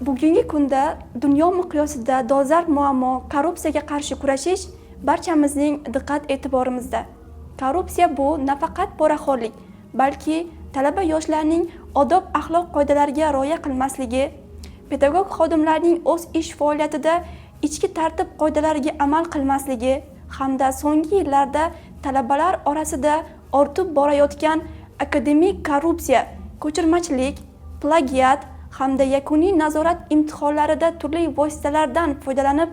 Bugungi kunda dunyo miqyosida dolzarb muammo korrupsiyaga qarshi kurashish barchamizning diqqat e'tiborimizda. Korrupsiya bu nafaqat poraxo'rlik, balki talaba yoshlarning odob axloq qoidalariga rioya qilmasligi, pedagog xodimlarning o'z ish faoliyatida ichki tartib qoidalariga amal qilmasligi hamda so'nggi yillarda talabalar orasida ortib borayotgan akademik korrupsiya, ko'chirmachilik, plagiat hamda yakuniy nazorat imtihonlarida turli vositalardan foydalanib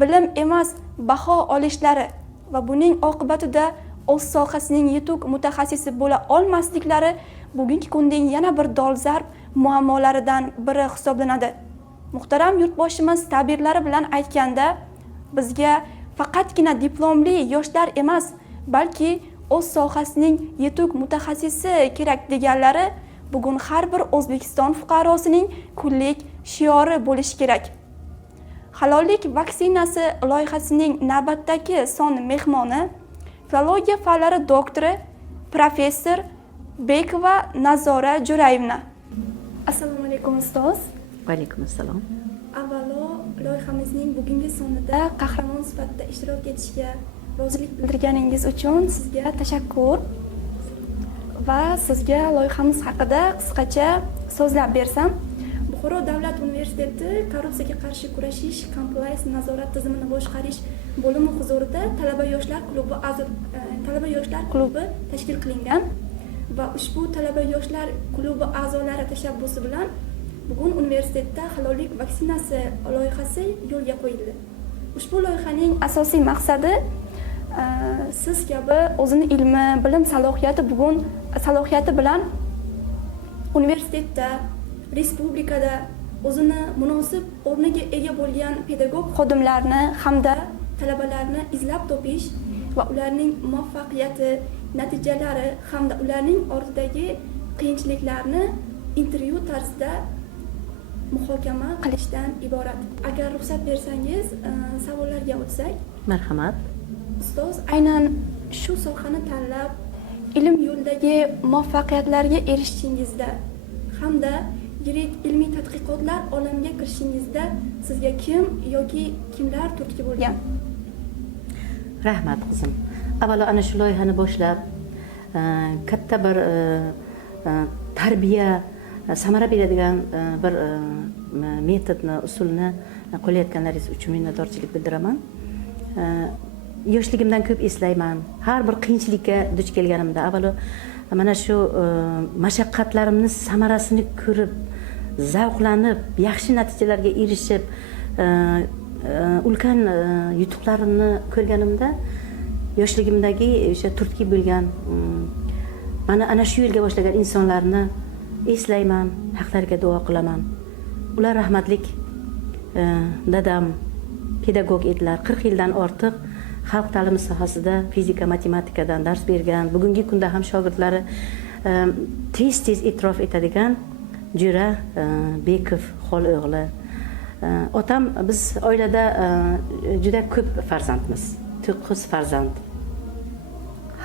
bilim emas baho olishlari va buning oqibatida o'z sohasining yetuk mutaxassisi bo'la olmasliklari bugungi kunning yana bir dolzarb muammolaridan biri hisoblanadi. Muhtaram yurtboshimiz ta'birlari bilan aytganda, bizga faqatgina diplomli yoshlar emas, balki o'z sohasining yetuk mutaxassisi kerak deganlari bugun har bir O'zbekiston fuqarosining kunlik shiori bo'lishi kerak. Halollik vaksinasi loyihasining navbatdagi son mehmoni filologiya fanlari doktori professor Bekova Nazora Jo'rayevna. Assalomu alaykum ustoz. Va alaykum assalom. Avvalo, loyihamizning bugungi sonida qahramon sifatida ishtirok etishga rozilik bildirganingiz uchun sizga tashakkur. Va sizga loyihamiz haqida qisqacha so'zlab bersam, Buxoro davlat universiteti korrupsiyaga qarshi kurashish compliance nazorat tizimini boshqarish bo'limi huzurida talaba yoshlar klubi tashkil qilingan va ushbu talaba yoshlar klubi a'zolari tashabbusi bilan bugun universitetda halollik vaksinasi loyihasi yo'lga qo'yildi. Ushbu loyihaning asosiy maqsadi siz kabi o'zini ilmi, bilim salohiyati bilan universitetda, respublikada o'zini munosib o'rniga ega bo'lgan pedagog xodimlarni hamda talabalarni izlab topish va ularning muvaffaqiyati, natijalari hamda ularning ortidagi qiyinchiliklarni intervyu tarzida muhokama qilishdan iborat. Agar ruxsat bersangiz, savollarga o'tsak. Marhamat. Ustoz, aynan shu sohani tanlab, ilm yo'lidagi muvaffaqiyatlarga erishishingizda hamda yirik ilmiy tadqiqotlar olamiga kirishingizda sizga kim yoki kimlar turtki bo'lgan? Rahmat qizim. Avvalo ana shu loyihani boshlab, katta bir tarbiya samara beradigan bir metodni, usulni qo'llayotganlaringiz uchun minnatdorchilik bildiraman. Yoshligimdan ko'p eslayman. Har bir qiyinchilikka duch kelganimda avvalo mana shu mashaqqatlarimni samarasini ko'rib, zavqlanib, yaxshi natijalarga erishib, ulkan yutuqlarimni ko'rganimda yoshligimdagi o'sha turtki bo'lgan mana ana shu yo'lga boshlagan insonlarni eslayman, haqlariga duo qilaman. Ular rahmatlik dadam pedagog edilar. 40 yildan ortiq xalq ta'limi sohasida fizika, matematikadan dars bergan, bugungi kunda ham shogirdlari tez e'tirof etadigan Jo'ra Bekov xol o'g'li. Otam, biz oilada juda ko'p farzandmiz. 9 farzand.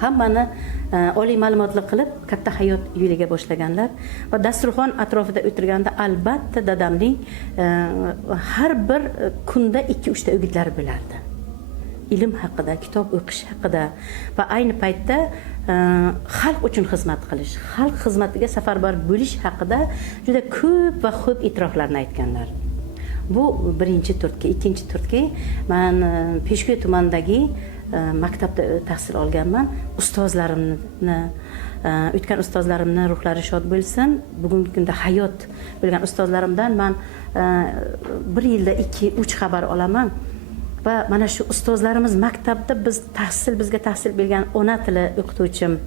Hammani oliy ma'lumotli qilib, katta hayot yo'liga boshlaganlar va dasturxon atrofida o'tirganda albatta dadamning har bir kunda 2-3 ta o'gitlari bo'lardi. Ilm haqida, kitob o'qish haqida va ayni paytda xalq uchun xizmat qilish, xalq xizmatiga safarbar bo'lish haqida juda ko'p va xo'p e'tiroflarni aytganlar. Bu birinchi turtki. Ikkinchi turtki, men Peshko'y tumanidagi maktabda tahsil olganman. Ustozlarimni, o'tgan ustozlarimni ruhlari shod bo'lsin. Bugungi kunda hayot bo'lgan ustozlarimdan men bir yilda 2-3 xabar olaman. Va mana shu ustozlarimiz maktabda bizga tahsil bergan ona tili o'qituvchim,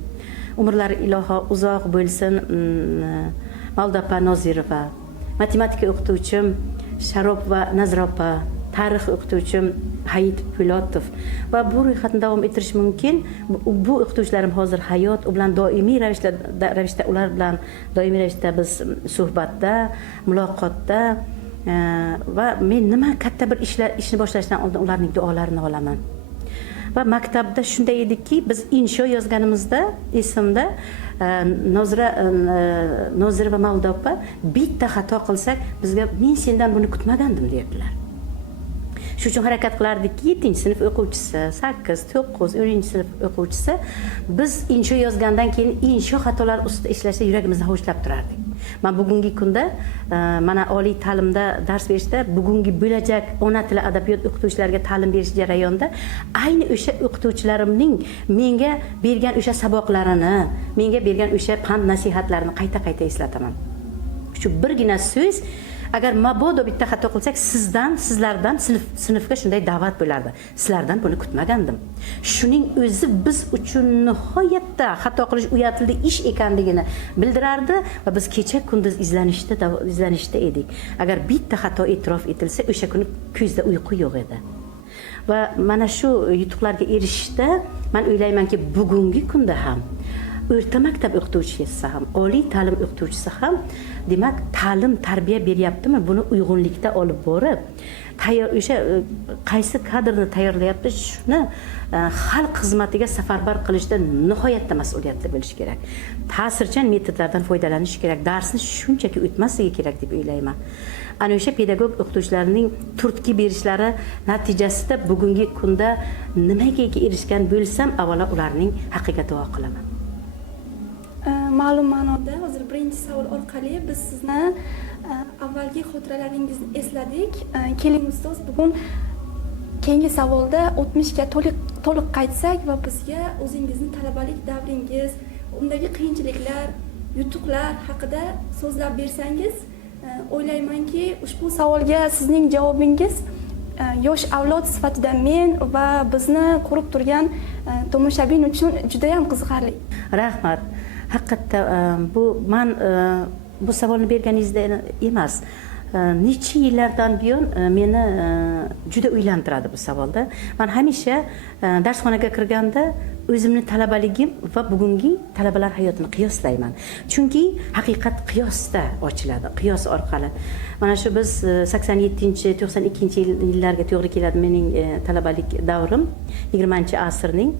umrlari iloho uzoq bo'lsin, Maldapa Nozirova, matematika o'qituvchim Sharob va Nazropa, tarix o'qituvchim Hayit Pilotov va bu ro'yxatni davom ettirish mumkin. Bu o'qituvchilarim hozir hayot, u bilan doimiy ravishda ular bilan doimiy ravishda biz suhbatda, muloqotda va men nima katta bir ishni boshlashdan oldin ularning duolarini olaman. Va maktabda shunday ediki, biz insho yozganimizda esimda Nozira va Mavluda opa bitta xato qilsak bizga men sendan buni kutmagandim derdilar. Shu uchun harakat qilardikki 7 sinf o'quvchisi, 8, 9, 10 sinf o'quvchisi biz insho yozgandan keyin insho xatolari ustida ishlashda yuragimizni hovuchlab turardik. Men bugungi kunda mana oliy ta'limda dars berishda bugungi bo'lajak ona tili adabiyot o'qituvchilariga ta'lim berish jarayonida ayni o'sha o'qituvchilarimning menga bergan o'sha saboqlarini, menga bergan o'sha pand nasihatlarini qayta eslataman. Shu birgina so'z agar mabodo bitta xato qilsak sizlardan sinfga shunday da'vat bo'lardi. Sizlardan buni kutmagandim. Shuning o'zi biz uchun nihoyatda xato qilish uyatildi ish ekanligini bildirardi va biz kecha kunduz izlanishda edik. Agar bitta xato e'tirof etilsa, o'sha kuni ko'zda uyqu yo'q edi. Va mana shu yutuqlarga erishishda men o'ylaymanki, bugungi kunda ham o'rta maktab o'qituvchisi ham, oliy ta'lim o'qituvchisi ham demak ta'lim tarbiya beryaptimi, buni uyg'unlikda olib borib, o'sha qaysi kadrni tayyorlayapti, shuni xalq xizmatiga safarbar qilishda nihoyatda mas'uliyatli bo'lish kerak. Ta'sirchan metodlardan foydalanish kerak, darsni shunchaki o'tmasligi kerak deb o'ylayman. Ana o'sha pedagog o'qituvchilarning turtki berishlari natijasida bugungi kunda nimaga erishgan bo'lsam, avvalo ularning haqqiga duo qilaman. Ma'lum ma'noda hozir birinchi savol orqali biz sizni avvalgi xotiralaringizni esladik. Keling ustoz, bugun keyingi savolda o'tmishga to'liq qaytsak va bizga o'zingizni talabalik davringiz, undagi qiyinchiliklar, yutuqlar haqida so'zlab bersangiz, o'ylaymanki, ushbu savolga sizning javobingiz yosh avlod sifatida men va bizni ko'rib turgan tomoshabin uchun juda ham qiziqarli. Rahmat. Haqiqatda bu savolni berganingizda emas. Necha yillardan buyon meni juda o'ylantiradi bu savolda. Men hamisha darsxonaga kirganda o'zimni talabaligim va bugungi talabalar hayotini qiyoslayman. Chunki haqiqat qiyosda ochiladi, qiyos orqali. Mana shu biz 87-92-yillarga to'g'ri keladi mening talabalik davrim, 20-asrning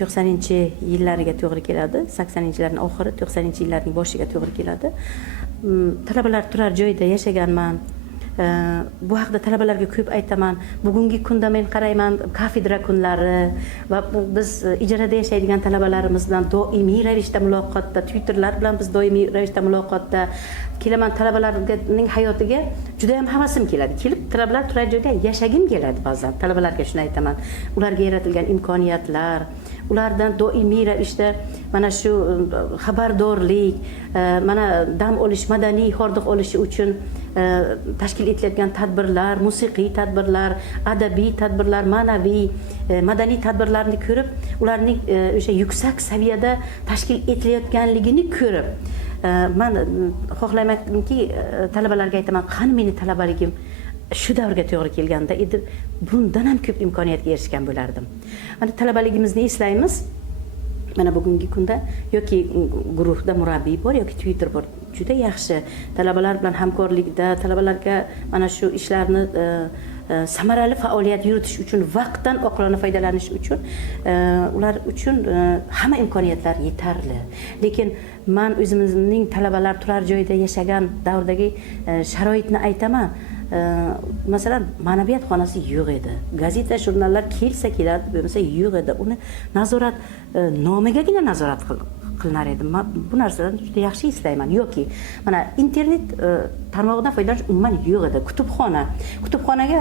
90-yillariga to'g'ri keladi, 80-yillarning oxiri, 90-yillarning boshiga to'g'ri keladi. Talabalar turar joyda yashaganman. Bu haqda talabalarga ko'p aytaman. Bugungi kunda men qarayman, kafedra kunlari va biz ijarada yashaydigan talabalarimiz bilan doimiy ravishda muloqotda, Twitterlar bilan biz doimiy ravishda muloqotda kelaman. Talabalarning hayotiga juda ham havasim keladi. Kelib talabalar turar joyda yashagim keladi ba'zan. Talabalarga shuni aytaman. Ularga yaratilgan imkoniyatlar, ulardan doimiy ravishda mana shu xabardorlik, mana dam olish, madaniy hordiq olishi uchun tashkil etilayotgan tadbirlar, musiqiy tadbirlar, adabiy tadbirlar, ma'naviy, madaniy tadbirlarni ko'rib, ularning o'sha yuksak saviyada tashkil etilayotganligini ko'rib, men xohlaymanki, talabalarga aytaman, qani meni talabaligim shu davrga to'g'ri kelganda edi, bundan ham ko'p imkoniyatga erishgan bo'lardim. Mana talabaligimizni eslaymiz. Mana bugungi kunda yoki guruhda murabbiy bor yoki Twitter bor. Juda yaxshi talabalar bilan hamkorlikda, talabalarga mana shu ishlarni samarali faoliyat yuritish uchun, vaqtdan oqilona foydalanish uchun ular uchun hamma imkoniyatlar yetarli. Lekin men o'zimizning talabalar turar joyda yashagan davrdagi sharoitni aytaman. Masalan, ma'naviyat xonasi yo'q edi. Gazeta, jurnallar kelsa keladi, bo'lmasa yo'q edi. Uni nazorat nomigagina nazorat qilinar edi. Bu narsadan juda yaxshi eslayman. Yoki mana internet tarmog'idan foydalanish umuman yo'q edi. Kutubxonaga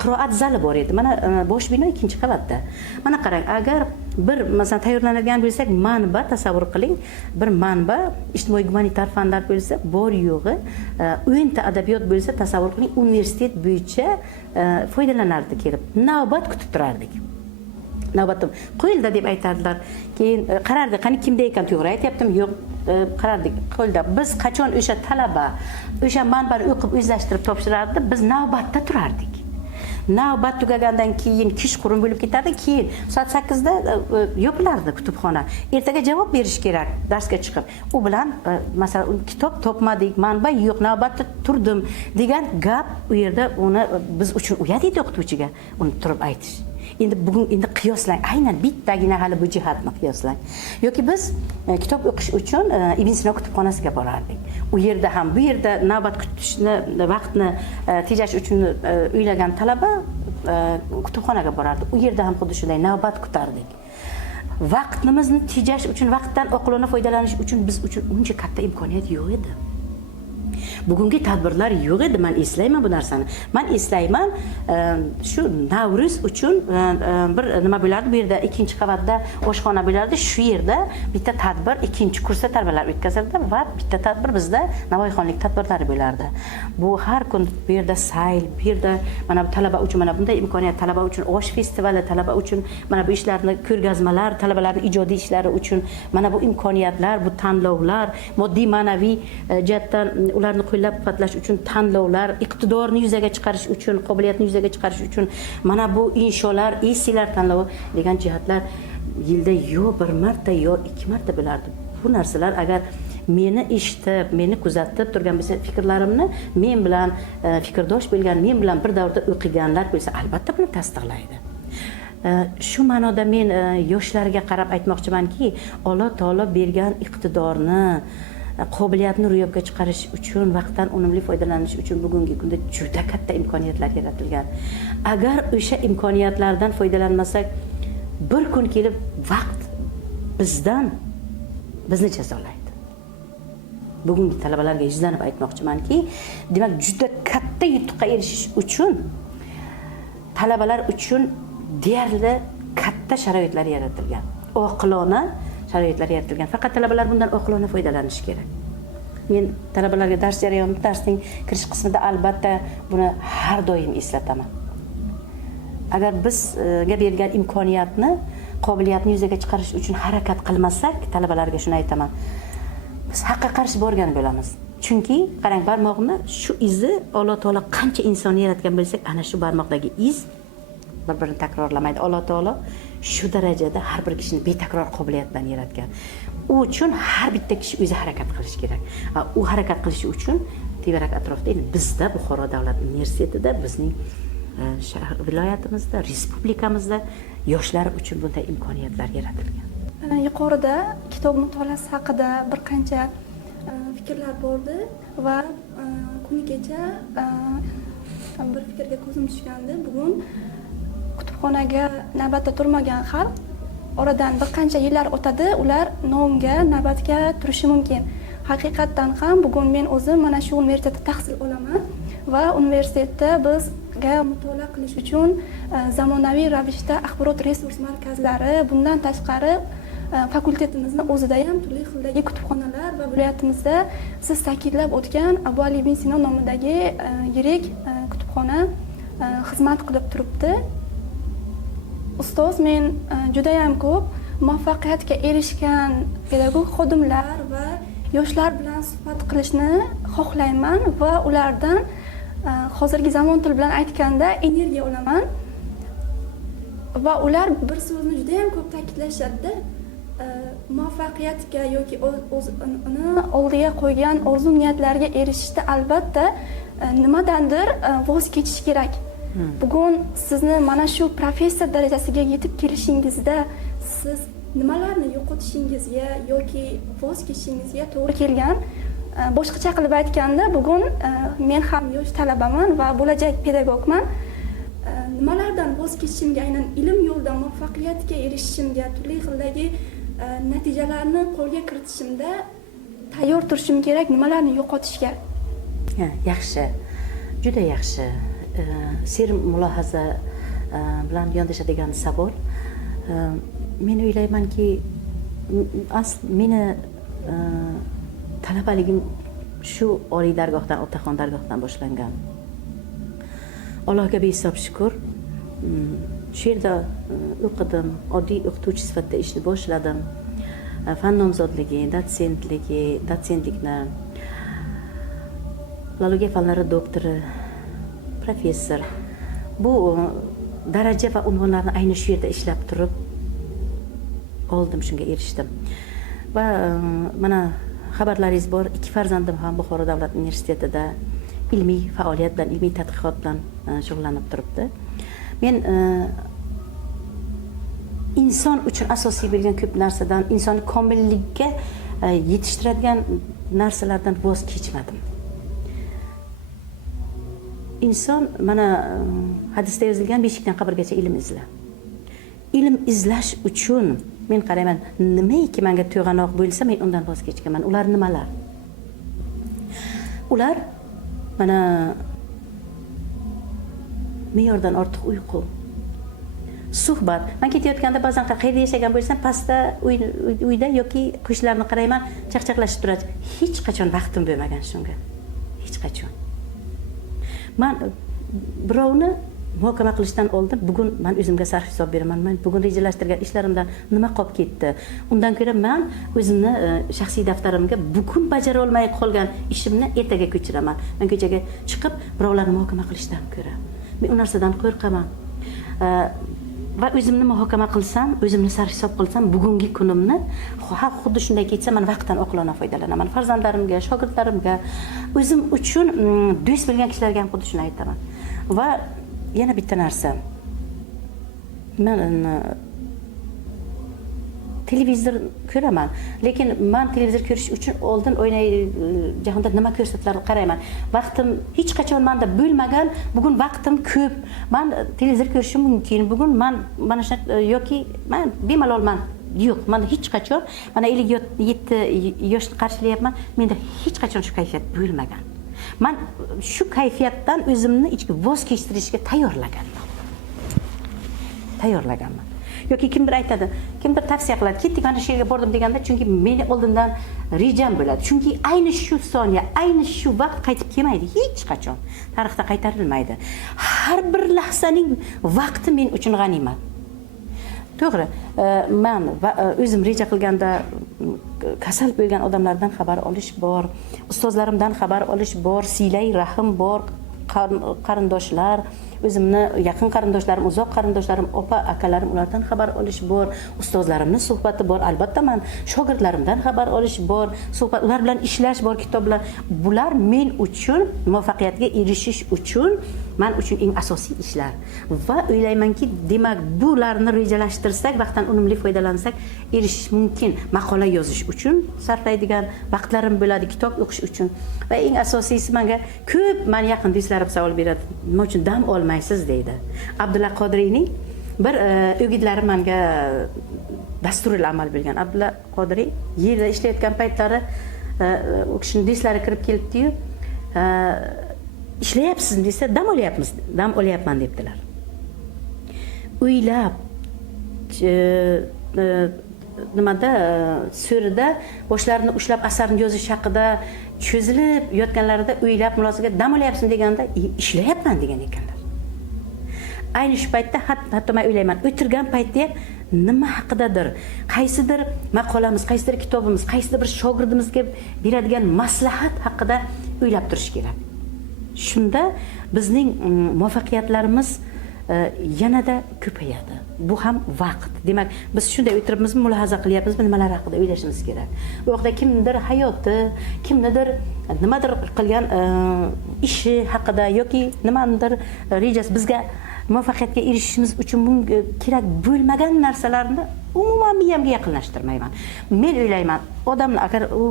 qiroat zali bor edi. Mana bosh bino 2-qavatda. Mana qarang, agar bir masalan tayyorlanadigan bo'lsak, manba tasavvur qiling, bir manba ijtimoiy gumanitar fanlar bo'lsa, bor yo'g'i 10 ta adabiyot bo'lsa, tasavvur qiling, universitet bo'yicha foydalanardi kelib. Navbat kutib turardik. Navbatim qo'yildi deb aytardilar. Keyin qarardik, qani kimda ekan, to'g'ri aytyaptimi, yo'q, qarardik, qo'yildi. Biz qachon o'sha talaba o'sha manbani o'qib o'zlashtirib topshirardi, biz navbatda turardik. Navbat tugagandan keyin kechqurun bo'lib ketardi, keyin soat 8 da yopilardi kutubxona. Ertaga javob berish kerak darsga chiqib. U bilan masalan kitob topmadik, manba yo'q, navbatda turdim degan gap u yerda uni biz uchun uyat edi o'qituvchiga uni turib aytish. endi bugun endi qiyoslang, aynan bittagina hali bu jihatni qiyoslang. Yoki biz kitob o'qish uchun Ibn Sino kutubxonasiga borardik. U yerda ham bu yerda navbat kutishni vaqtni tejash uchun uylagan talaba kutubxonaga borardi. U yerda ham xuddi shunday navbat kutardik. Vaqtimizni tejash uchun, vaqtdan oqilona foydalanish uchun biz uchun uncha katta imkoniyat yo'q edi. Bugungi tadbirlar yo'q edi, men eslayman bu narsani. Men eslayman, shu Navruz uchun bir nima bo'lardi, bu yerda ikkinchi qavatda oshxona bo'lardi, shu yerda bitta tadbir, ikkinchi kursda talabalar o'tkazildi va bitta tadbir bizda Navoiyxonlik tadbirlari bo'lardi. Bu har kun bu yerda sayl, bu yerda mana bu talaba uchun mana bunday imkoniyat, talaba uchun osh festivali, talaba uchun mana bu ishlarni ko'rgazmalar, talabalarning ijodiy ishlari uchun mana bu imkoniyatlar, bu tanlovlar, moddiy ma'naviy jihatdan ularni qo'llab-quvvatlash uchun tanlovlar, iqtidorni yuzaga chiqarish uchun, qobiliyatni yuzaga chiqarish uchun mana bu insholar, essaylar tanlovi degan jihatlar yilda yo bir marta yo ikki marta bo'lardi. Bu narsalar agar meni eshitib, meni kuzatib turgan bo'lsa, fikrlarimni men bilan fikrdosh bo'lgan, men bilan bir davrda o'qiganlar bo'lsa, albatta buni tasdiqlaydi. Shu ma'noda men yoshlarga qarab aytmoqchimanki, Alloh taolo bergan iqtidorni, qobiliyatni ro'yobga chiqarish uchun, vaqtdan unumli foydalanish uchun bugungi kunda juda katta imkoniyatlar yaratilgan. Agar o'sha imkoniyatlardan foydalanmasak, bir kun kelib vaqt bizni jazolaydi. Bugungi talabalarga yuzlanib aytmoqchimanki, demak juda katta yutuqqa erishish uchun talabalar uchun deyarli katta sharoitlar yaratilgan. Oqilona sharoitlar yaratilgan. Faqat talabalar bundan oqilona foydalanishi kerak. Men talabalarga dars jarayonida, darsning kirish qismida albatta buni har doim eslataman. Agar bizga berilgan imkoniyatni, qobiliyatni yuzaga chiqarish uchun harakat qilmasak, talabalarga shuni aytaman. Biz haqqa qarshi borgan bo'lamiz. Chunki qarang, barmoqni shu izi Alloh taolo qancha insonni yaratgan bo'lsak, ana shu barmoqdagi iz bir-birini takrorlamaydi. Alloh taolo shu darajada har bir kishini betakror qobiliyat bilan yaratgan. U uchun har bitta kishi o'zi harakat qilish kerak. Va u harakat qilishi uchun tevarak atrofda, endi bizda Buxoro davlat universitetida, bizning shahar viloyatimizda, respublikamizda yoshlar uchun bunday imkoniyatlar yaratilgan. Yuqorida kitob mutolaasi haqida bir qancha fikrlar bordi va kuni kecha bir fikrga ko'zim tushgandi. Bugun kutubxonaga navbatda turmagan xalq oradan bir qancha yillar o'tadi, ular nomga, navbatga turishi mumkin. Haqiqatdan ham bugun men o'zim mana shu universitetda tahsil olaman va universitetda bizga mutolaa qilish uchun zamonaviy ravishda axborot resurs markazlari, bundan tashqari fakultetimizni o'zida ham turli xildagi kutubxonalar va viloyatimizda siz ta'kidlab o'tgan Abu Ali ibn Sino nomidagi yirik kutubxona xizmat qilib turibdi. Ustoz, men juda ham ko'p muvaffaqiyatga erishgan pedagog xodimlar va yoshlar bilan suhbat qilishni xohlayman va ulardan hozirgi zamon tili bilan aytganda energiya olaman. Va ular bir so'zni juda ham ko'p ta'kidlashadi. Muvaffaqiyatga yoki o'zini oldiga qo'ygan orzu niyatlariga erishishda albatta nimadandir voz kechish kerak. Bugun sizni mana shu professor darajasiga yetib kelishingizda siz nimalarni yo'qotishingizga yoki voz kechishingizga to'g'ri kelgan. Boshqacha qilib aytganda, bugun men ham yosh talabaman va bo'lajak pedagogman. Nimalardan voz kechishimga, aynan ilm yo'lida muvaffaqiyatga erishishimga, turli xildagi natijalarni qo'lga kiritishimda tayyor turishim kerak, nimalarni yo'qotishga. Yaxshi. Juda yaxshi. Ser mulohaza bilan yondashadigan savol. Men o'ylaymanki, meni talabaligim shu oliy dargohdan, otaxon dargohdan boshlangan. Allohga behisob shukr. Shu yerda o'qidim, oddiy o'qituvchi sifatida ishni boshladim. Fan nomzodligi, dotsentlikni, filologiya fanlari doktori, professor. Bu daraja va unvonlarni ayni shu yerda ishlab turib oldim, shunga erishdim. Va mana xabarlaringiz bor, 2 farzandim ham Buxoro davlat universitetida ilmiy faoliyat bilan, ilmiy tadqiqot bilan shug'ullanib turibdi. Men inson uchun asosiy bo'lgan ko'p narsadan, insonni komillikka yetishtiradigan narsalardan voz kechmadim. Inson mana hadisda yozilgan beshikdan qabrgacha ilm izla. Ilm izlash uchun men qarayman, nimaiki menga to'g'anoq bo'lsa, men undan voz kechganman. Ular nimalar? Ular mana me'yordan ortiq uyqu, suhbat. Men ketayotganda ba'zan qayerda yashagan bo'lsam, pastda uyda yoki qo'shnilarni qarayman, chaqchaqlashib turadi. Hech qachon vaqtim bo'lmagan shunga. Hech qachon. Men birovni muhokama qilishdan oldin bugun men o'zimga sarf hisob beraman. Men bugun rejalashtirgan ishlarimdan nima qolib ketdi? Undan ko'ra men o'zimni shaxsiy daftarimga bugun bajara olmay qolgan ishimni ertaga ko'chiraman. Men ko'chaga chiqib birovlarni muhokama qilishdan ko'ra men u narsadan qo'rqaman. Va o'zimni muhokama qilsam, o'zimni sarf hisob qilsam, bugungi kunimni xuddi shunday ketsa, men vaqtdan oqilona foydalanaman. Farzandlarimga, shogirdlarimga, o'zim uchun do'st bilgan kishilarga ham xuddi shuni aytaman. Va yana bitta narsa. Men televizor ko'raman, lekin men televizor ko'rish uchun oldin jahonda nima ko'rsatilar qarayman. Vaqtim hech qachon menda bo'lmagan, bugun vaqtim ko'p. Men televizor ko'rishim mumkin. Bugun men mana shu yoki men bemalolman. Yo'q, menda hech qachon mana 57 yoshni qarshilayapman. Menda hech qachon shu kayfiyat bo'lmagan. Men shu kayfiyatdan o'zimni ichki voz kechtirishga tayyorlaganman. Yoki kimdir aytadi, kimdir tavsiya qiladi, ketdik mana shu yerga bordim deganda, chunki meni oldindan rejam bo'ladi. Chunki ayni shu soniya, ayni shu vaqt qaytib kelmaydi hech qachon. Tarixda qaytarilmaydi. Har bir lahzaning vaqti men uchun g'animat. To'g'ri, men o'zim reja qilganda kasal bo'lgan odamlardan xabar olish bor, ustozlarimdan xabar olish bor, silay rahim bor, qarindoshlar, o'zimni yaqin qarindoshlarim, uzoq qarindoshlarim, opa, akalarim, ulardan xabar olish bor, ustozlarimning suhbati bor, albatta men shogirdlarimdan xabar olish bor, suhbat, ular bilan ishlash bor, kitoblar. Bular men uchun muvaffaqiyatga erishish uchun, men uchun eng asosiy ishlar. Va o'ylaymanki, demak, bularni rejalashtirsak, vaqtdan unumli foydalansak, erishish mumkin. Maqola yozish uchun sarflaydigan vaqtlarim bo'ladi, kitob o'qish uchun. Va eng asosiysi menga ko'p men yaqin do'stlarim savol beradi. Nima uchun dam olmaysiz deydi. Abdulla Qodiriyning bir o'gidlari menga dasturul amal bo'lgan. Abdulla Qodiriy yerda ishlayotgan paytlari u kishining do'stlari kirib kelibdi-yu, ishlayapsizmi desa, dam olyapman debdilar. O'ylab nimada so'rida boshlarini ushlab asarni yozish haqida cho'zilib yotganlarida o'ylab mulosaga dam olyapsizmi deganda ishlayapman degan ekanlar. Ayni shu paytda hatto men o'ylayman, o'tirgan paytda ham nima haqidadir, qaysidir maqolamiz, qaysidir kitobimiz, qaysidir bir shogirdimizga beradigan maslahat haqida o'ylab turish kerak. Shunda bizning muvaffaqiyatlarimiz yanada ko'payadi. Bu ham vaqt. Demak, biz shunday o'tiribmizmi, mulohaza qilyapmizmi, nimalar haqida o'ylashimiz kerak. Bu yoqda kimdir hayoti, kimnidir nimadir qilgan ishi haqida yoki nimadir rejasi bizga muvaffaqiyatga erishishimiz uchun kerak bo'lmagan narsalarni umuman miyamga yaqinlashtirmayman. Men o'ylayman, odamlar agar u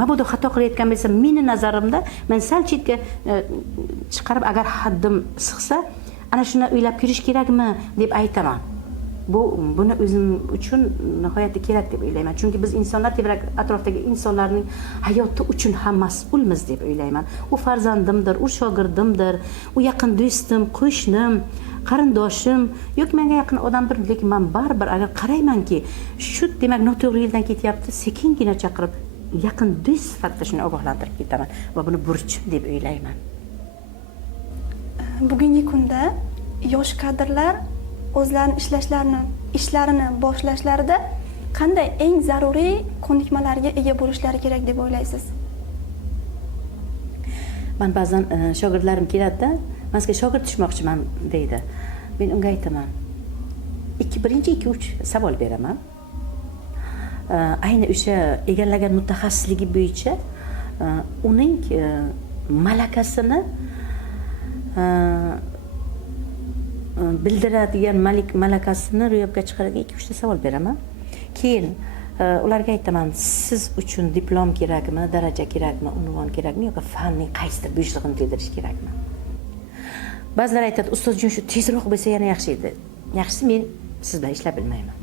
mabodo xato qilayotgan bo'lsa, meni nazarimda men sal chetga chiqarib agar haddim sig'sa, ana shuni o'ylab ko'rish kerakmi deb aytaman. Buni o'zim uchun nihoyatda kerak deb o'ylayman. Chunki biz insonlar tebrak atrofdagi insonlarning hayoti uchun ham mas'ulmiz deb o'ylayman. U farzandimdir, u shogirdimdir, u yaqin do'stim, qo'shnim, qarindoshim, yoki menga yaqin odamdir, lekin men baribir agar qaraymanki, shu demak noto'g'ri yo'ldan ketyapti, sekingina chaqirib, yaqin do'st sifatida shuni ogohlantirib ketaman va buni burchim deb o'ylayman. Bugungi kunda yosh kadrlar o'zlarining ishlarini boshlashlarida qanday eng zaruriy ko'nikmalarga ega bo'lishlari kerak deb o'ylaysiz? Men ba'zan shogirdlarim keladi-da, men sizga shogird tushmoqchiman deydi. Men unga aytaman, birinchi 2-3 savol beraman. Ayni o'sha egallagan mutaxassisligi bo'yicha uning malakasini bildiradigan malakasini ro'yobga chiqaradigan 2-3 ta savol beraman. Keyin ularga aytaman, siz uchun diplom kerakmi, daraja kerakmi, unvon kerakmi yoki fanning qaysidir bo'shlig'ini to'ldirish kerakmi? Ba'zilar aytadi, ustozjon shu tezroq bo'lsa yana yaxshi edi. Yaxshisi men siz bilan ishlab bilmayman.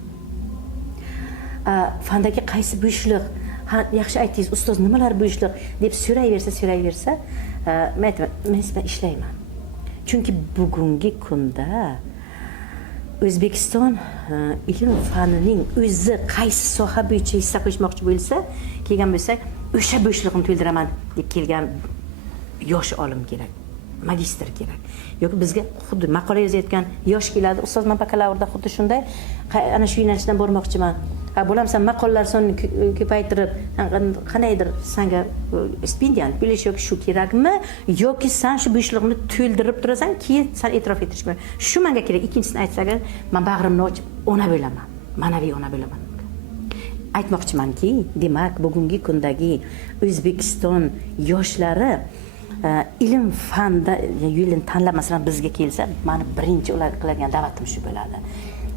Fandagi qaysi bo'shliq, yaxshi aytdingiz ustoz, nimalar bo'shliq deb so'rayversa, men aytaman, men siz bilan ishlayman. Chunki bugungi kunda O'zbekiston ilm fanining o'zi qaysi soha bo'yicha hissa qo'shmoqchi bo'lsa, kelgan bo'lsak, o'sha bo'shliqni to'ldiraman deb kelgan yosh olim kerak, magistr kerak. Yoki bizga xuddi maqola yozayotgan yosh keladi, ustoz men bakalavrda xuddi shunday, ana shu yo'nalishdan bormoqchiman. Bo'lamsan maqolalar sonini ko'paytirib, qanaydir senga stipendiya bilish yoki shu kerakmi, yoki sen shu bo'shliqni to'ldirib turasan, keyin sen e'tirof etish kerak. Shu menga kerak. Ikkinchisini aytsak, men bag'rimni ochib ona bo'laman, ma'naviy ona bo'laman. Aytmoqchimanki, demak, bugungi kundagi O'zbekiston yoshlari ilm fanda yo'lini tanlab masalan bizga kelsa, meni birinchi ular qiladigan da'vatim shu bo'ladi.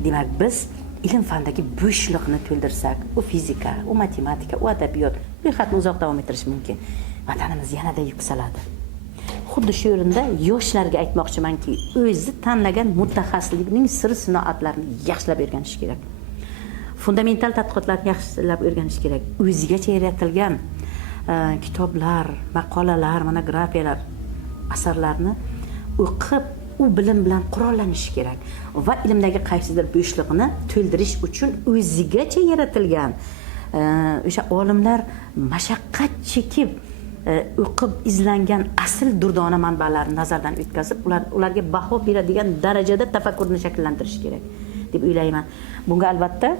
Demak, biz ilm fandagi bo'shliqni to'ldirsak, u fizika, u matematika, u adabiyot, ro'yxatni uzoq davom ettirish mumkin. Vatanimiz yanada yuksaladi. Xuddi shu o'rinda yoshlarga aytmoqchimanki, o'zi tanlagan mutaxassislikning sir-sinoatlarini yaxshilab o'rganish kerak. Fundamental tadqiqotlarni yaxshilab o'rganish kerak. O'zigacha yaratilgan kitoblar, maqolalar, monografiyalar, asarlarni o'qib, u bilim bilan qurollanish kerak va ilmdagi qaysidir bo'shliqni to'ldirish uchun o'zigacha yaratilgan o'sha olimlar mashaqqat chekib o'qib izlangan asl durdona manbalarni nazardan o'tkazib, ularga baho beradigan darajada tafakkurni shakllantirish kerak deb o'ylayman. Bunga albatta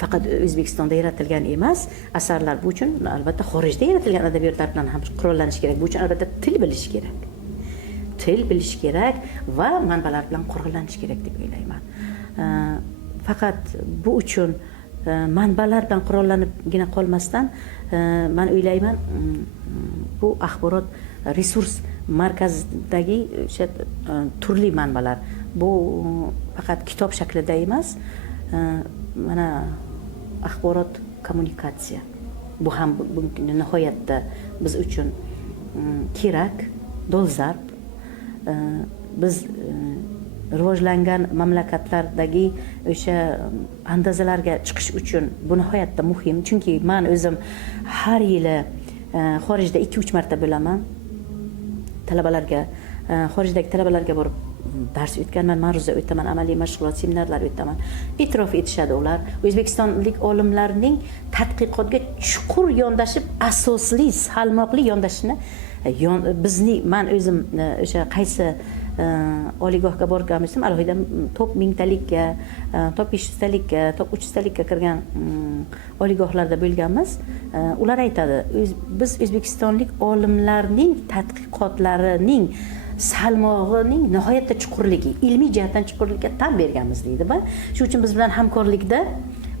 faqat O'zbekistonda yaratilgan emas, asarlar bu uchun albatta xorijda yaratilgan adabiyotlar bilan ham qurollanish kerak. Bu uchun albatta til bilish kerak. Til bilish kerak va manbalar bilan qurollanish kerak deb o'ylayman. Faqat bu uchun manbalar bilan qurollanibgina qolmasdan, men o'ylayman, bu axborot resurs markazidagi o'sha turli manbalar, bu faqat kitob shaklida emas, mana axborot kommunikatsiya. Bu ham nihoyatda biz uchun kerak, dolzarb. Biz rivojlangan mamlakatlardagi o'sha andozalarga chiqish uchun bu nihoyatda muhim. Chunki men o'zim har yili xorijda 2-3 marta bo'laman. Talabalarga, xorijdagi talabalarga borib dars o'tganman, ma'ruza o'taman, amaliy mashg'ulot, seminarlar o'taman. E'tirof etishadi ular. O'zbekistonlik olimlarning tadqiqotga chuqur yondashib, asosli, salmoqli yondashishini men o'zim o'sha qaysi oliygohga borgan bo'lsam, alohida top 1000talikka, top 500talikka, top 300talikka kirgan oliygohlarda bo'lganmiz. Ular aytadi, biz o'zbekistonlik olimlarning tadqiqotlarining salmog'ining nihoyatda chuqurligi, ilmiy jihatdan chuqurlikka tan berganmiz deydi va shu uchun biz bilan hamkorlikda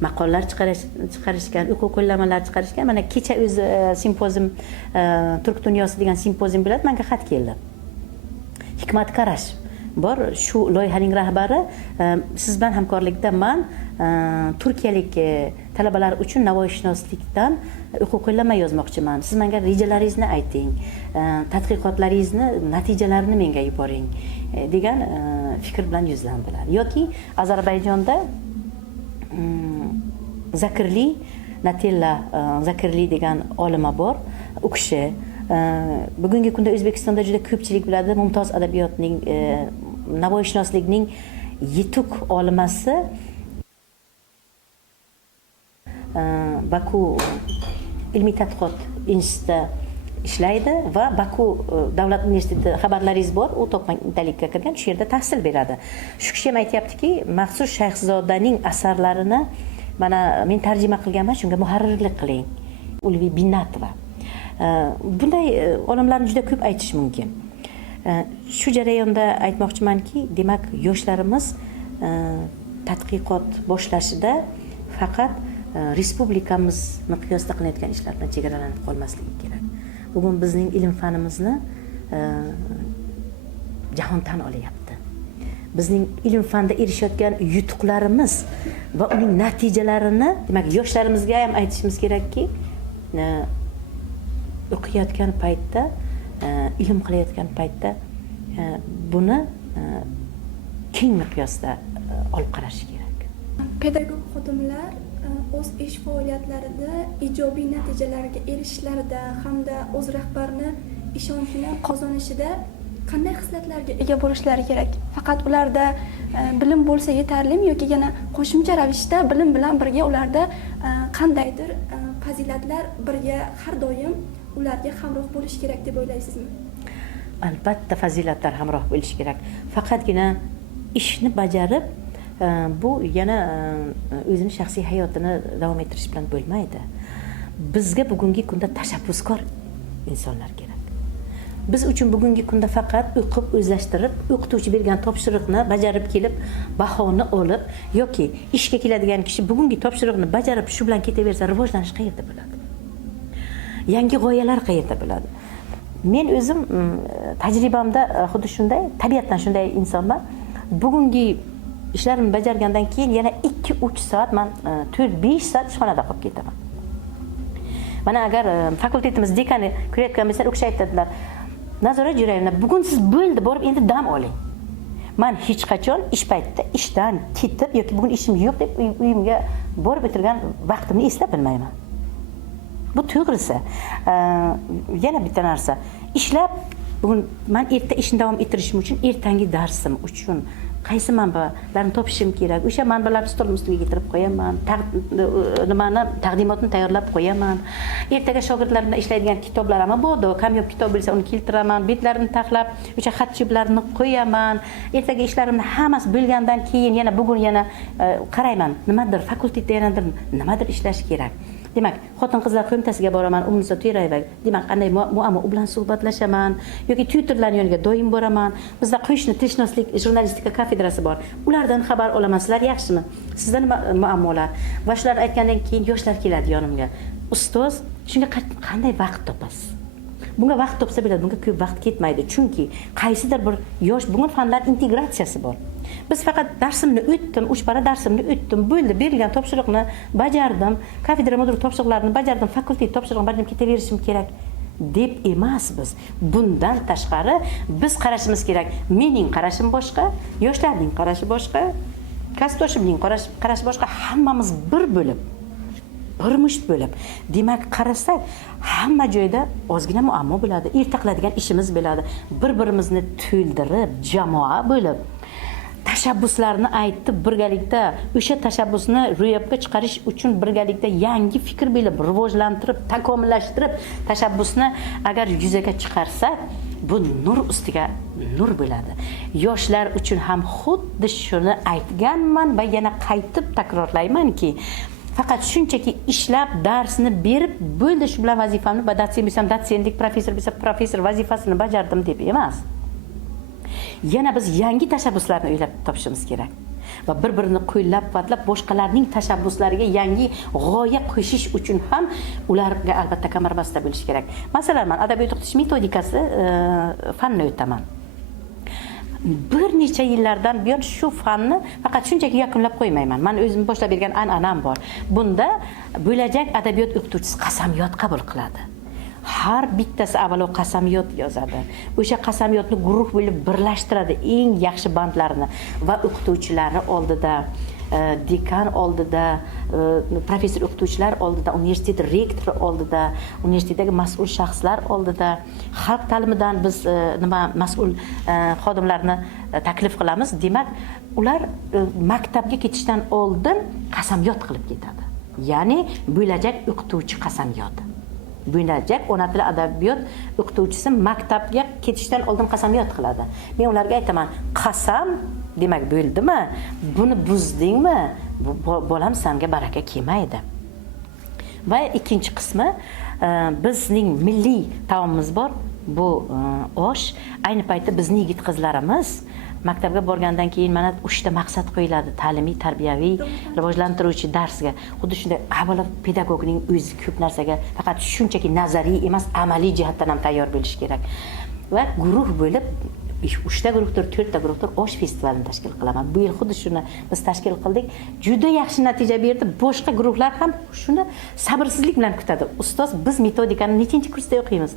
maqolalar chiqarishgan, o'quv qo'llanmalar chiqarishgan. Mana kecha o'zi simpozim, Turk dunyosi degan simpozim bo'ladi, menga xat keldi. Hikmat Qarash bor, shu loyihaning rahbari. Siz bilan hamkorlikda men turkiyalik talabalar uchun navoiyshunoslikdan o'quv qo'llanma yozmoqchiman. Siz menga rejalaringizni ayting, tadqiqotlaringizni natijalarini menga yuboring degan fikr bilan yuzlandilar. Yoki Ozarbayjonda Zakirli, Natilla Zakirli degan olima bor. U kishi bugungi kunda O'zbekistonda juda ko'pchilik biladi, mumtoz adabiyotning, navoiyshunoslikning yetuk olimasi. Baku ilmiy tadqiqot institutida ishlaydi va Baku davlat universiteti, xabarlaringiz bor, u top 1000talikka kirgan, shu yerda tahsil beradi. Shu kishi ham aytayaptiki, Maqsud Shayxzodaning asarlarini mana men tarjima qilganman, shunga muharrirlik qiling. Ulviy Binnatova. Bunday olimlarni juda ko'p aytish mumkin. Shu jarayonda aytmoqchimanki, demak, yoshlarimiz tadqiqot boshlashida faqat respublikamiz miqyosida qilayotgan ishlar bilan chegaralanib qolmasligi kerak. Bugun bizning ilm fanimizni jahon tan olyapti. bizning ilm fanda erishayotgan yutuqlarimiz va uning natijalarini, demak, yoshlarimizga ham aytishimiz kerakki, o'qiyotgan paytda, ilm qilayotgan paytda buni keng miqyosda olib qarash kerak. Pedagog xodimlar o'z ish faoliyatlarida ijobiy natijalarga erishishlarida hamda o'z rahbarini ishonchini qozonishida qanday xislatlarga ega bo'lishlari kerak? Faqat ularda bilim bo'lsa yetarlimi yoki yana qo'shimcha ravishda bilim bilan birga ularda qandaydir fazilatlar birga har doim ularga hamroh bo'lishi kerak deb o'ylaysizmi? Albatta fazilatlar hamroh bo'lishi kerak. Faqatgina ishni bajarib, bu yana o'zini shaxsiy hayotini davom ettirish bilan bo'lmaydi. Bizga bugungi kunda tashabbuskor insonlar kerak. Biz uchun bugungi kunda faqat o'qib, o'zlashtirib, o'qituvchi bergan topshiriqni bajarib kelib, bahoni olib yoki ishga keladigan kishi bugungi topshiriqni bajarib shu bilan ketaversa, rivojlanish qayerda bo'ladi? Yangi g'oyalar qayerda bo'ladi? Men o'zim tajribamda xuddi shunday, tabiatdan shunday insonman. Bugungi ishlarimni bajargandan keyin yana 2-3 soat, men 4-5 soat ishxonada qolib ketaman. Mana agar fakultetimiz dekani ko'rayotgan bo'lsalar, o'sha aytadilar: "Nazorat Jurayevna, bugun siz bo'ldi, borib endi dam oling." Men hech qachon ish paytida ishdan ketib yoki bugun ishim yo'q deb uyimga borib o'tirgan vaqtimni eslab bilmayman. Bu to'g'risi. Yana bitta narsa, ishlab bugun men erta ishni davom ettirishim uchun ertangi darsim uchun qaysi manbalarni topishim kerak. O'sha manbalarni stolim ustiga keltirib qo'yaman, taqdimotni tayyorlab qo'yaman. Ertaga shogirdlar bilan ishlaydigan kitoblar ham bor, kamyob kitob bo'lsa uni keltiraman, betlarini taxlab, o'sha xatchiblarni qo'yaman. Ertaga ishlarimni hammasi bo'lgandan keyin yana bugun yana qarayman, nimadir fakultetda yana nimadir ishlash kerak. Demak, xotin-qizlar qo'mitasiga boraman, Umniso To'rayevaga. Demak, qanday muammo u bilan suhbatlashaman yoki tutorlarning yoniga doim boraman. Bizda qo'shni tilshunoslik jurnalistika kafedrasi bor. Ulardan xabar olaman. Sizlar yaxshimi? Sizda nima muammolar? Va shularni aytgandan keyin yoshlar keladi yonimga. Ustoz, shunga qanday vaqt topasiz? Bunga vaqt topsa bo'ladi, bunga ko'p vaqt ketmaydi. Chunki qaysidir bir yosh bugun fanlar integratsiyasi bor. Biz faqat darsimni o'tdim, 3 para darsimni o'tdim, bo'ldi, berilgan topshiriqni bajardim, kafedra mudiri topshiriqlarini bajardim, fakultet topshiriqni bajardim, ketaverishim kerak deb emas biz. Bundan tashqari biz qarashimiz kerak. Mening qarashim boshqa, yoshlarning qarashi boshqa, kasbdoshimning qarashi boshqa, hammamiz bir bo'lib bir musht bo'lib. Demak, qarasak, hamma joyda ozgina muammo bo'ladi, erta qiladigan ishimiz bo'ladi. Bir-birimizni to'ldirib, jamoa bo'lib tashabbuslarni aytib birgalikda o'sha tashabbusni ro'yobga chiqarish uchun birgalikda yangi fikr bilib, rivojlantirib, takomillashtirib tashabbusni agar yuzaga chiqarsak, bu nur ustiga nur bo'ladi. Yoshlar uchun ham xuddi shuni aytganman va yana qaytib takrorlaymanki, faqat shunchaki ishlab darsni berib bo'ldi, shu bilan vazifamni, dotsent bo'lsam dotsentlik, professor bo'lsam professor vazifasini bajardim deb emas. Yana biz yangi tashabbuslarni o'ylab topishimiz kerak va bir-birini qo'llab-quvvatlab boshqalarning tashabbuslariga yangi g'oya qo'shish uchun ham ularga albatta kamarbasta bo'lish kerak. Masalan, men adabiyot o'qitish metodikasi fanni o'taman. Bir necha yillardan buyon shu fanni faqat shunchaki yakunlab qo'ymayman. Men o'zim boshlab bergan an'anam bor. Bunda bo'lajak adabiyot o'qituvchisi qasamyod qabul qiladi. Har bittasi avvalo qasamyod yozadi. O'sha qasamyodni guruh bo'lib birlashtiradi, eng yaxshi bandlarini va o'qituvchilarni oldida, dekan oldida, professor o'qituvchilar oldida, universitet rektori oldida, universitetdagi mas'ul shaxslar oldida, xalq ta'limidan biz mas'ul xodimlarni taklif qilamiz. Demak, ular maktabga ketishdan oldin qasamyod qilib ketadi. Ya'ni bo'lajak o'qituvchi qasamyod. Bo'lajak ona tili adabiyot o'qituvchisi maktabga ketishdan oldin qasamyod qiladi. Men ularga aytaman, qasam demak bo'ldimi? Buni buzdingmi? Bolam senga baraka kelmaydi. Va ikkinchi qismi, bizning milliy taomimiz bor. Bu osh. Ayni paytda bizning yigit qizlarimiz maktabga borgandan keyin mana 3 ta maqsad qo'yiladi: ta'limiy, tarbiyaviy, rivojlantiruvchi darsga. Xuddi shunday avvalo pedagogning o'zi ko'p narsaga faqat shunchaki nazariy emas, amaliy jihatdan ham tayyor bo'lish kerak. Va guruh bo'lib 3ta guruhdir, 4ta guruhdir osh festivalini tashkil qilaman. Bu yil xuddi shuni biz tashkil qildik. Juda yaxshi natija berdi. Boshqa guruhlar ham shuni sabrsizlik bilan kutadi. Ustoz, biz metodikani nechinchi kursda o'qiymiz?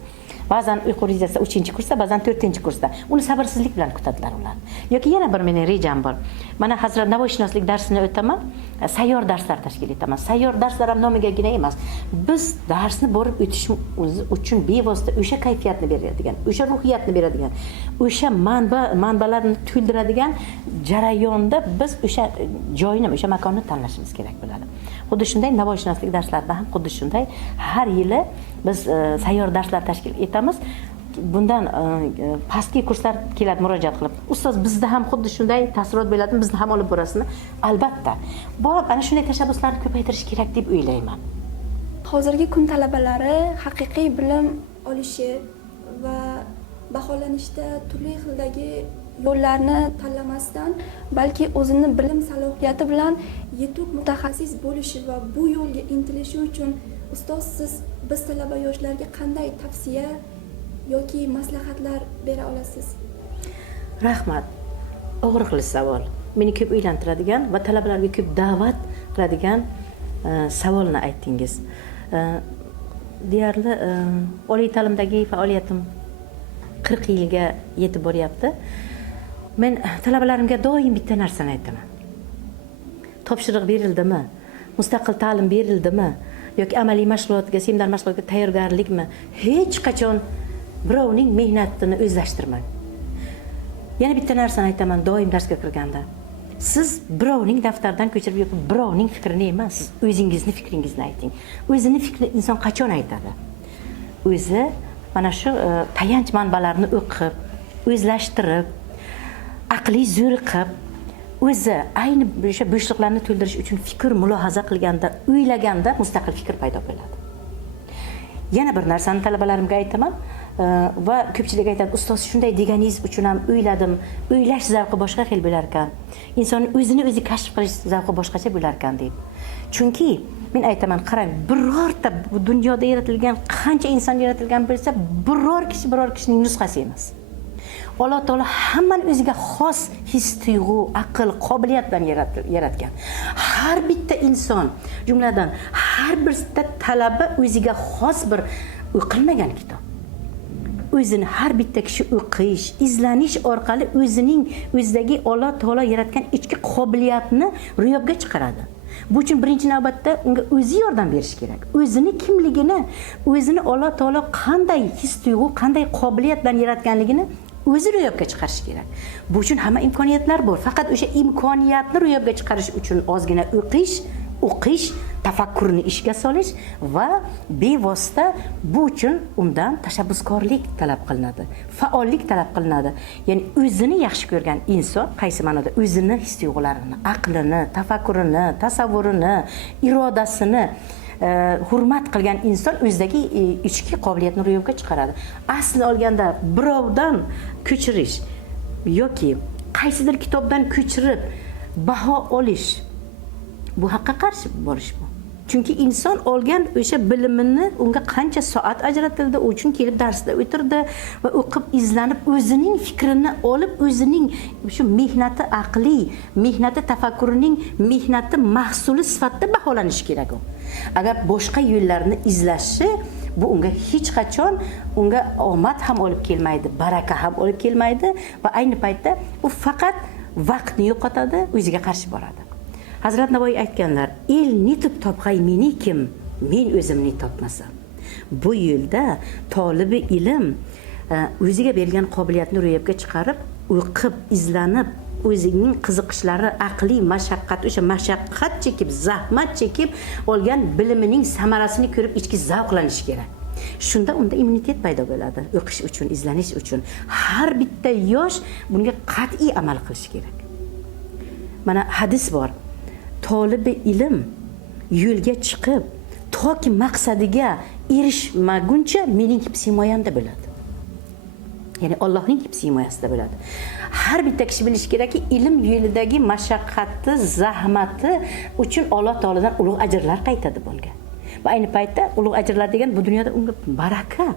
Ba'zan uyqu rejasi 3-kursda, ba'zan 4-kursda. Uni sabrsizlik bilan kutadilar ular. Yoki yana bir mening rejam bor. Mana Hazrat Navoiyshunoslik darsini o'taman, sayyor darslar tashkil etaman. Sayyor darslar ham nomigagina emas. Biz darsni borib o'tish uchun bevosita o'sha kayfiyatni beradigan, o'sha ruhiyatni beradigan, o'sha manbalarni to'ldiradigan jarayonda biz o'sha joyni, o'sha makonni tanlashimiz kerak bo'ladi. Xuddi shunday Navoiyshunoslik darslarida ham xuddi shunday har yili biz sayyor darslar tashkil etamiz. Bundan pastki kurslar keladi murojaat qilib. Ustoz, bizda ham xuddi shunday taassurot bo'ladimi? Bizni ham olib borasizmi? Albatta. Borib ana shunday tashabbuslarni ko'paytirish kerak deb o'ylayman. Hozirgi kun talabalari haqiqiy bilim olishi va baholanishda turli xildagi yo'llarni tanlamasdan, balki o'zini bilim salohiyati bilan yetuk mutaxassis bo'lishi va bu yo'lga intilishi uchun ustoz, siz biz talaba yoshlarga qanday tavsiya yoki maslahatlar bera olasiz? Rahmat. Og'riqli savol. Meni ko'p o'ylantiradigan va talabalarga ko'p da'vat qiladigan savolni aytdingiz. Deyarli oliy ta'limdagi faoliyatim 40 yilga yetib boryapti. Men talabalarimga doim bitta narsani aytaman. Topshiriq berildimi? Mustaqil ta'lim berildimi? Yoki amaliy mashg'ulotga, seminar mashg'ulotga tayyorgarlikmi? Hech qachon birovning mehnatini o'zlashtirmang. Yana bitta narsani aytaman doim darsga kirganda. Siz birovning daftardan ko'chirib yo'qib, birovning fikrini emas, o'zingizni fikringizni ayting. O'zini fikrini inson qachon aytadi? O'zi mana shu tayanch manbalarni o'qib, o'zlashtirib, aqliy zo'riqib, o'zi ayni o'sha bo'shliqlarni to'ldirish uchun fikr mulohaza qilganda, o'ylaganda mustaqil fikr paydo bo'ladi. Yana bir narsani talabalarimga aytaman va ko'pchilik aytadi, ustoz, shunday deganingiz uchun ham o'yladim. O'ylash zavqi boshqa xil bo'lar ekan. Inson o'zini o'zi kashf qilish zavqi boshqacha bo'lar ekan deb. Chunki men aytaman, qarang, birorta bu dunyoda yaratilgan qancha inson yaratilgan bo'lsa, biror kishining nusxasi emas. Alloh taolo hammani o'ziga xos his, tuyg'u, aql, qobiliyat bilan yaratgan. Har bitta inson, jumladan har bitta talaba o'ziga xos bir o'qilmagan kitob. O'zini har bitta kishi o'qish, izlanish orqali o'zidagi Alloh taolo yaratgan ichki qobiliyatni ro'yobga chiqaradi. Bu uchun birinchi navbatda unga o'zi yordam berish kerak. O'zini kimligini, o'zini Alloh taolo qanday his, tuyg'u, qanday qobiliyat bilan yaratganligini o'zi ro'yobga chiqarish kerak. Bu uchun hamma imkoniyatlar bor. Faqat o'sha imkoniyatni ro'yobga chiqarish uchun ozgina o'qish, tafakkurni ishga solish va bevosita bu uchun undan tashabbuskorlik talab qilinadi, faollik talab qilinadi. Ya'ni o'zini yaxshi ko'rgan inson qaysi ma'noda o'zini his-tuyg'ularini, aqlini, tafakkurini, tasavvurini, irodasini hurmat qilgan inson o'zidagi ichki qobiliyatni ro'yobga chiqaradi. Aslini olganda birovdan ko'chirish yoki qaysidir kitobdan ko'chirib baho olish, bu haqqa qarshi borish bu. Chunki inson olgan o'sha bilimini unga qancha soat ajratildi, u uchun kelib darsda o'tirdi va o'qib, izlanib, o'zining fikrini olib, o'zining shu mehnati aqliy, mehnati tafakkurining mehnati mahsuli sifatida baholanishi kerak u. Agar boshqa yo'llarni izlashi, bu unga hech qachon unga omad ham olib kelmaydi, baraka ham olib kelmaydi va ayni paytda u faqat vaqtni yo'qotadi, o'ziga qarshi boradi. Hazrat Navoiy aytganlar, el netib topg'ay menikim, men o'zimni topmasam. Bu yo'lda tolibi ilm o'ziga bergan qobiliyatni ro'yobga chiqarib, o'qib, izlanib, o'zining qiziqishlari, aqliy mashaqqat, o'sha mashaqqat chekib, zahmat chekib olgan bilimining samarasini ko'rib ichki zavqlanish kerak. Shunda unda immunitet paydo bo'ladi, o'qish uchun, izlanish uchun. Har bitta yosh bunga qat'iy amal qilish kerak. Mana hadis bor. Tolibi ilm yo'lga chiqib, toki maqsadiga erishmaguncha mening himoyamda bo'ladi. Ya'ni Allohning himoyasida bo'ladi. Har bitta kishi bilish kerakki, ilm yo'lidagi mashaqqati, zahmati uchun Alloh taolodan ulug' ajrlar qaytadi bunga. Va ayni paytda ulug' ajrlar degan bu dunyoda unga baraka.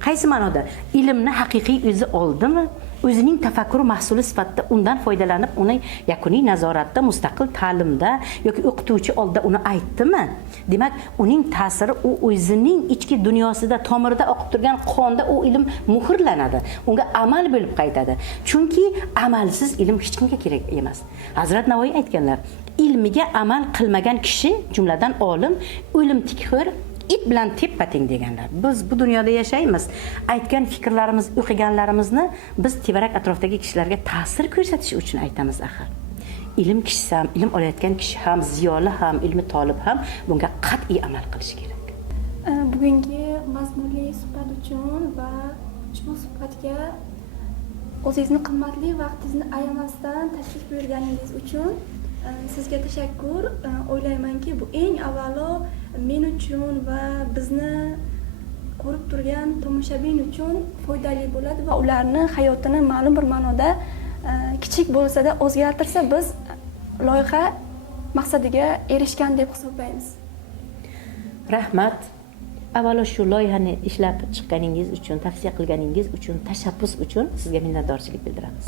Qaysi ma'noda? Ilmni haqiqiy o'zi oldimi? O'zining tafakkur mahsuli sifatida undan foydalanib, uni yakuniy nazoratda, mustaqil ta'limda yoki o'qituvchi oldida uni aytdimi? Demak, uning ta'siri u o'zining ichki dunyosida, tomirda oqib turgan qonda u ilm muhrlanadi. Unga amal bo'lib qaytadi. Chunki amalsiz ilm hech kimga kerak emas. Hazrat Navoiy aytganlar, ilmiga amal qilmagan kishi, jumladan olim, o'lim tikxo'r, it bilan teppa-teng deganlar. Biz bu dunyoda yashaymiz. Aytgan fikrlarimiz, o'qiganlarimizni biz tevarak atrofdagi kishilarga ta'sir ko'rsatish uchun aytamiz axir. Ilm kishisi ham, ilm olayotgan kishi ham, ziyoli ham, ilmi tolib ham bunga qat'iy amal qilishi kerak. Bugungi mazmunli suhbat uchun va ushbu suhbatga o'zingizni qimmatli vaqtingizni ayamasdan tashrif buyurganingiz uchun sizga tashakkur. O'ylaymanki, bu eng avvalo men uchun va bizni ko'rib turgan tomoshabin uchun foydali bo'ladi va ularni hayotini ma'lum bir ma'noda kichik bo'lsa-da o'zgartirsa, biz loyiha maqsadiga erishgan deb hisoblaymiz. Rahmat. Avvalo shu loyihani ishlab chiqqaningiz uchun, tavsiya qilganingiz uchun, tashabbus uchun sizga minnatdorchilik bildiramiz.